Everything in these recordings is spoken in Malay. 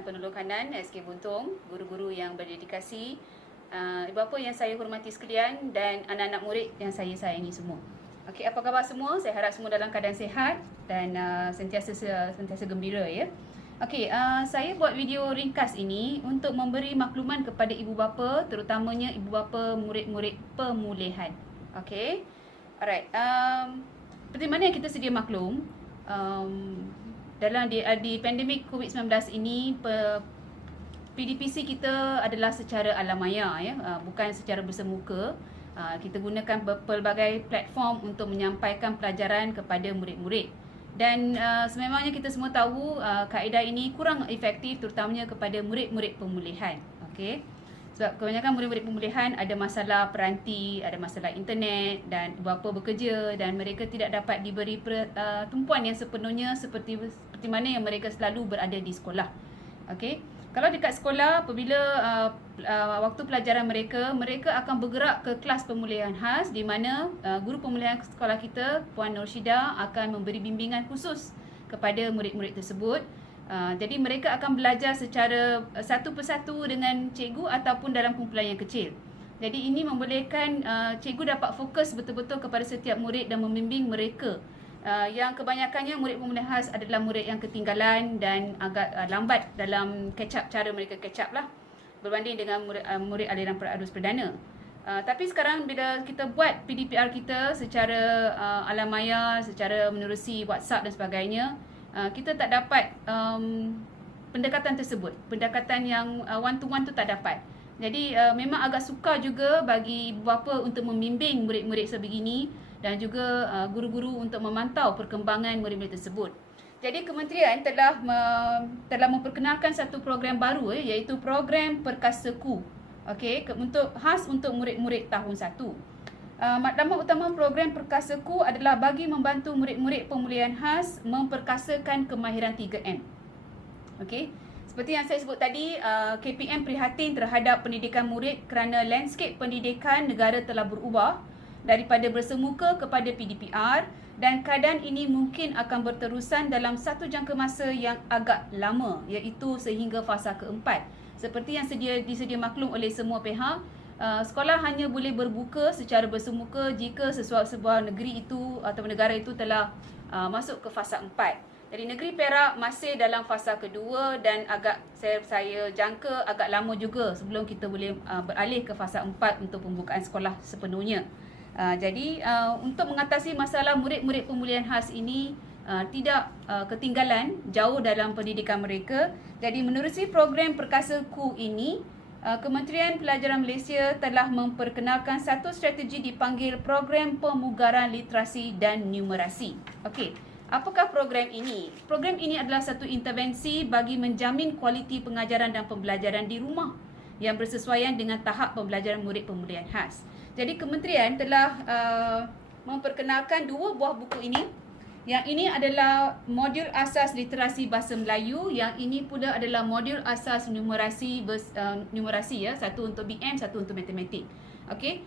Penolong Kanan SK Buntung, guru-guru yang berdedikasi, ibu bapa yang saya hormati sekalian dan anak-anak murid yang saya sayangi semua. Okey, apa khabar semua? Saya harap semua dalam keadaan sihat dan sentiasa gembira ya. Okey, saya buat video ringkas ini untuk memberi makluman kepada ibu bapa, terutamanya ibu bapa murid-murid pemulihan. Okey. Alright. Seperti mana yang kita sedia maklum, dalam di pandemik COVID-19 ini, PDPC kita adalah secara alam maya ya, bukan secara bersemuka. Kita gunakan pelbagai platform untuk menyampaikan pelajaran kepada murid-murid. Dan sememangnya kita semua tahu kaedah ini kurang efektif terutamanya kepada murid-murid pemulihan. Okey. Sebab kebanyakan murid-murid pemulihan ada masalah peranti, ada masalah internet dan bapa bekerja dan mereka tidak dapat diberi tumpuan yang sepenuhnya seperti mana yang mereka selalu berada di sekolah. Okey. Kalau dekat sekolah, apabila waktu pelajaran mereka akan bergerak ke kelas pemulihan khas di mana guru pemulihan sekolah kita, Puan Nurshida, akan memberi bimbingan khusus kepada murid-murid tersebut. Jadi mereka akan belajar secara satu persatu dengan cikgu ataupun dalam kumpulan yang kecil. Jadi ini membolehkan cikgu dapat fokus betul-betul kepada setiap murid dan membimbing mereka. Yang kebanyakannya murid pemulihan khas adalah murid yang ketinggalan dan agak lambat dalam cara mereka catch up lah berbanding dengan murid aliran arus perdana. Tapi sekarang bila kita buat PDPR kita secara alam maya, secara menerusi WhatsApp dan sebagainya, kita tak dapat pendekatan tersebut. Pendekatan yang one to one tu tak dapat. Jadi memang agak sukar juga bagi ibu bapa untuk membimbing murid-murid sebegini dan juga guru-guru untuk memantau perkembangan murid-murid tersebut. Jadi kementerian telah memperkenalkan satu program baru iaitu program Perkasaku. Okey, khas untuk murid-murid tahun 1. Matlamat utama program Perkasaku adalah bagi membantu murid-murid pemulihan khas memperkasakan kemahiran 3M. Okey. Seperti yang saya sebut tadi, KPM prihatin terhadap pendidikan murid kerana landscape pendidikan negara telah berubah daripada bersemuka kepada PDPR dan keadaan ini mungkin akan berterusan dalam satu jangka masa yang agak lama, iaitu sehingga fasa keempat. Seperti yang disedia maklum oleh semua pihak, sekolah hanya boleh berbuka secara bersemuka jika sebuah negeri itu atau negara itu telah masuk ke fasa 4. Jadi negeri Perak masih dalam fasa kedua dan saya jangka agak lama juga sebelum kita boleh beralih ke fasa 4 untuk pembukaan sekolah sepenuhnya. Jadi untuk mengatasi masalah murid-murid pemulihan khas ini tidak ketinggalan jauh dalam pendidikan mereka. Jadi menerusi program Perkasaku ini, Kementerian Pelajaran Malaysia telah memperkenalkan satu strategi dipanggil Program Pemugaran Literasi dan Numerasi. Okey, apakah program ini? Program ini adalah satu intervensi bagi menjamin kualiti pengajaran dan pembelajaran di rumah yang bersesuaian dengan tahap pembelajaran murid pemulihan khas. Jadi kementerian telah memperkenalkan dua buah buku ini. Yang ini adalah modul asas literasi bahasa Melayu, yang ini pula adalah modul asas numerasi ya, satu untuk BM, satu untuk matematik. Okey.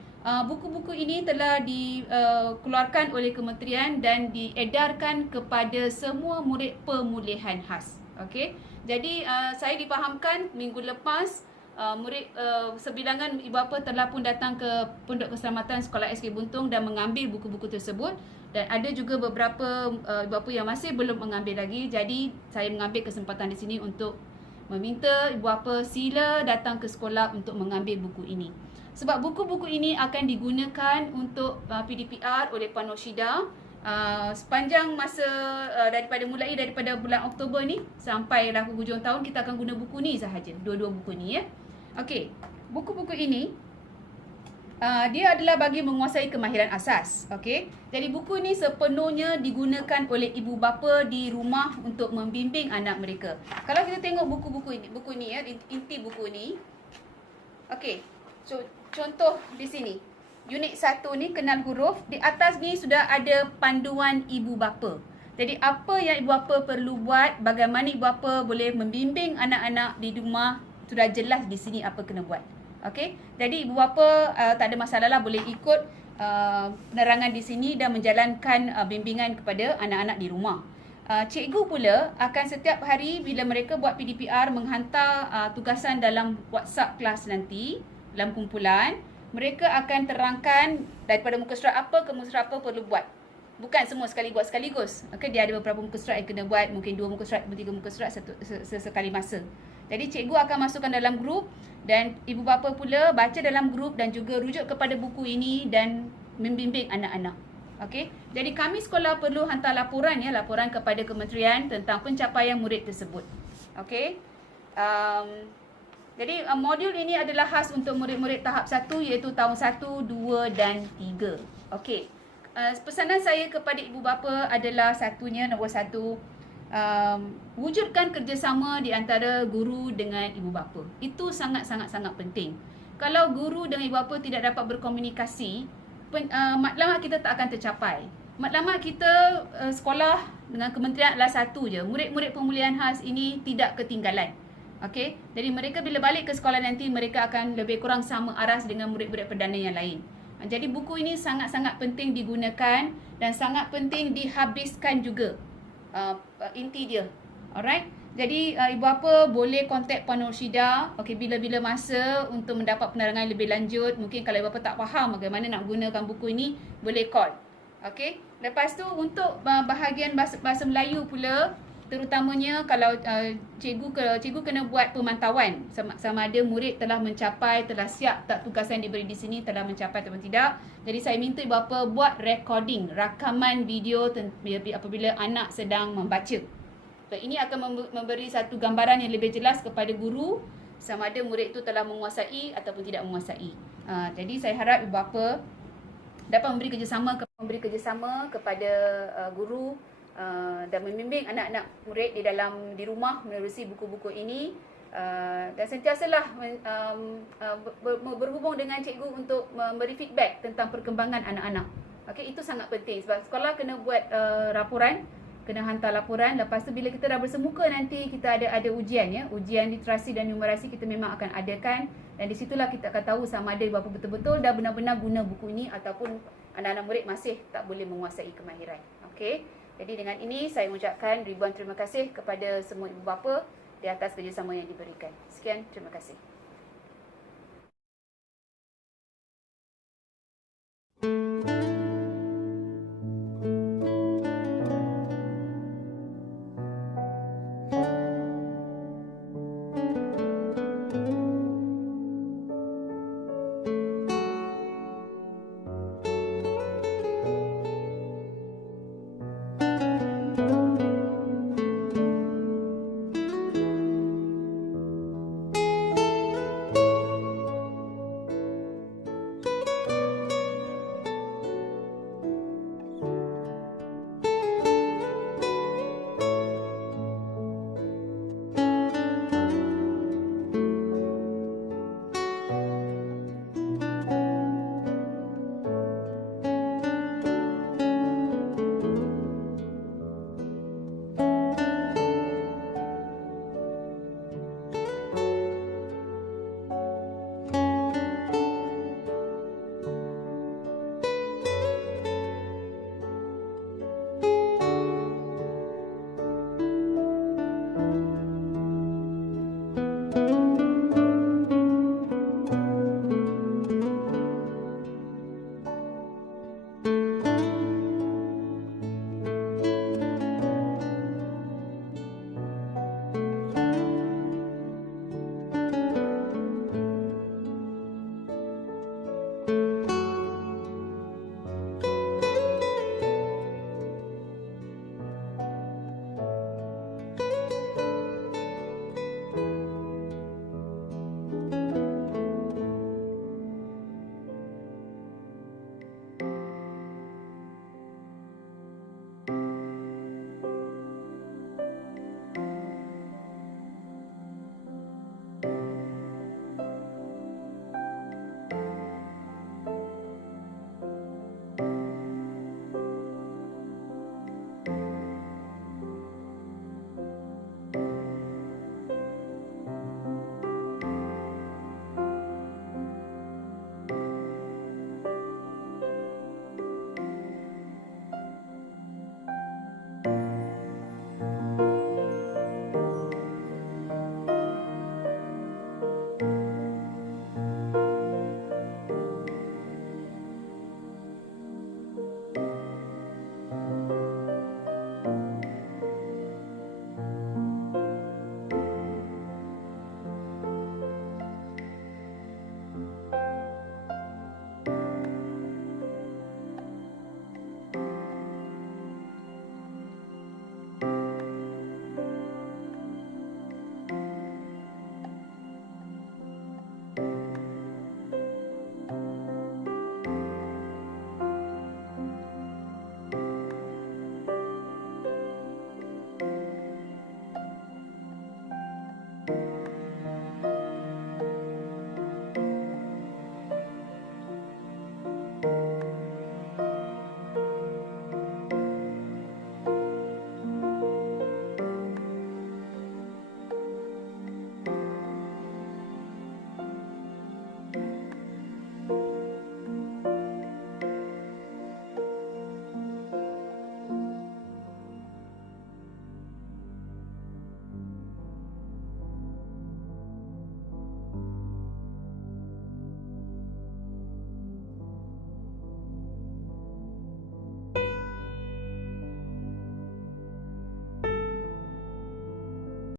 Buku-buku ini telah dikeluarkan oleh kementerian dan diedarkan kepada semua murid pemulihan khas. Okey. Jadi saya difahamkan minggu lepas sebilangan ibu bapa telah pun datang ke Pondok Keselamatan Sekolah SK Buntung dan mengambil buku-buku tersebut, dan ada juga beberapa ibu bapa yang masih belum mengambil lagi. Jadi saya mengambil kesempatan di sini untuk meminta ibu bapa sila datang ke sekolah untuk mengambil buku ini. Sebab buku-buku ini akan digunakan untuk PDPR oleh Puan Nurshida sepanjang masa daripada bulan Oktober ni sampailah ke hujung tahun. Kita akan guna buku ni sahaja, dua-dua buku ni ya. Okey, buku-buku ini dia adalah bagi menguasai kemahiran asas. Okey, jadi buku ini sepenuhnya digunakan oleh ibu bapa di rumah untuk membimbing anak mereka. Kalau kita tengok buku ni ya, inti buku ni. Okey, contoh di sini. Unit 1 ni kenal huruf. Di atas ni sudah ada panduan ibu bapa. Jadi apa yang ibu bapa perlu buat, bagaimana ibu bapa boleh membimbing anak-anak di rumah, sudah jelas di sini apa kena buat. Okey. Jadi ibu bapa tak ada masalah lah, boleh ikut penerangan di sini dan menjalankan bimbingan kepada anak-anak di rumah. Cikgu pula akan setiap hari bila mereka buat PDPR menghantar tugasan dalam WhatsApp kelas nanti, dalam kumpulan, mereka akan terangkan daripada muka surat apa ke muka surat apa perlu buat. Bukan semua sekali buat sekaligus. Okay, dia ada beberapa muka surat yang kena buat, mungkin 2 muka surat, 3 muka surat sekali masa. Jadi cikgu akan masukkan dalam grup dan ibu bapa pula baca dalam grup dan juga rujuk kepada buku ini dan membimbing anak-anak. Okey, jadi kami sekolah perlu hantar laporan laporan kepada kementerian tentang pencapaian murid tersebut. Okey. Jadi modul ini adalah khas untuk murid-murid tahap 1 iaitu tahun 1, 2 dan 3. Okey. Pesanan saya kepada ibu bapa adalah nombor satu, wujudkan kerjasama di antara guru dengan ibu bapa. Itu sangat-sangat penting. Kalau guru dengan ibu bapa tidak dapat berkomunikasi, matlamat kita tak akan tercapai. Matlamat kita sekolah dengan kementerian adalah satu je. Murid-murid pemulihan khas ini tidak ketinggalan. Okey, jadi mereka bila balik ke sekolah nanti mereka akan lebih kurang sama aras dengan murid-murid perdana yang lain. Jadi buku ini sangat-sangat penting digunakan dan sangat penting dihabiskan juga. Inti dia. Alright. Jadi ibu bapa boleh kontak Puan Nursyida bila-bila masa untuk mendapat penerangan lebih lanjut. Mungkin kalau ibu bapa tak faham bagaimana nak gunakan buku ini, boleh call. Okey. Lepas tu untuk bahagian bahasa Melayu pula, terutamanya kalau cikgu kena buat pemantauan sama ada murid telah mencapai, telah siap tak tugasan diberi di sini, telah mencapai atau tidak. Jadi saya minta ibu bapa buat recording, rakaman video apabila anak sedang membaca. Ini akan memberi satu gambaran yang lebih jelas kepada guru sama ada murid itu telah menguasai ataupun tidak menguasai. Jadi saya harap ibu bapa dapat memberi kerjasama kepada guru dan membimbing anak-anak murid di rumah menerusi buku-buku ini, dan sentiasalah berhubung dengan cikgu untuk memberi feedback tentang perkembangan anak-anak. Okey, itu sangat penting sebab sekolah kena buat laporan, kena hantar laporan. Lepas tu bila kita dah bersemuka nanti kita ada ujian ujian literasi dan numerasi kita memang akan adakan, dan di situlah kita akan tahu sama ada ibu bapa betul-betul dah benar-benar guna buku ini ataupun anak-anak murid masih tak boleh menguasai kemahiran. Okey. Jadi dengan ini saya mengucapkan ribuan terima kasih kepada semua ibu bapa di atas kerjasama yang diberikan. Sekian, terima kasih.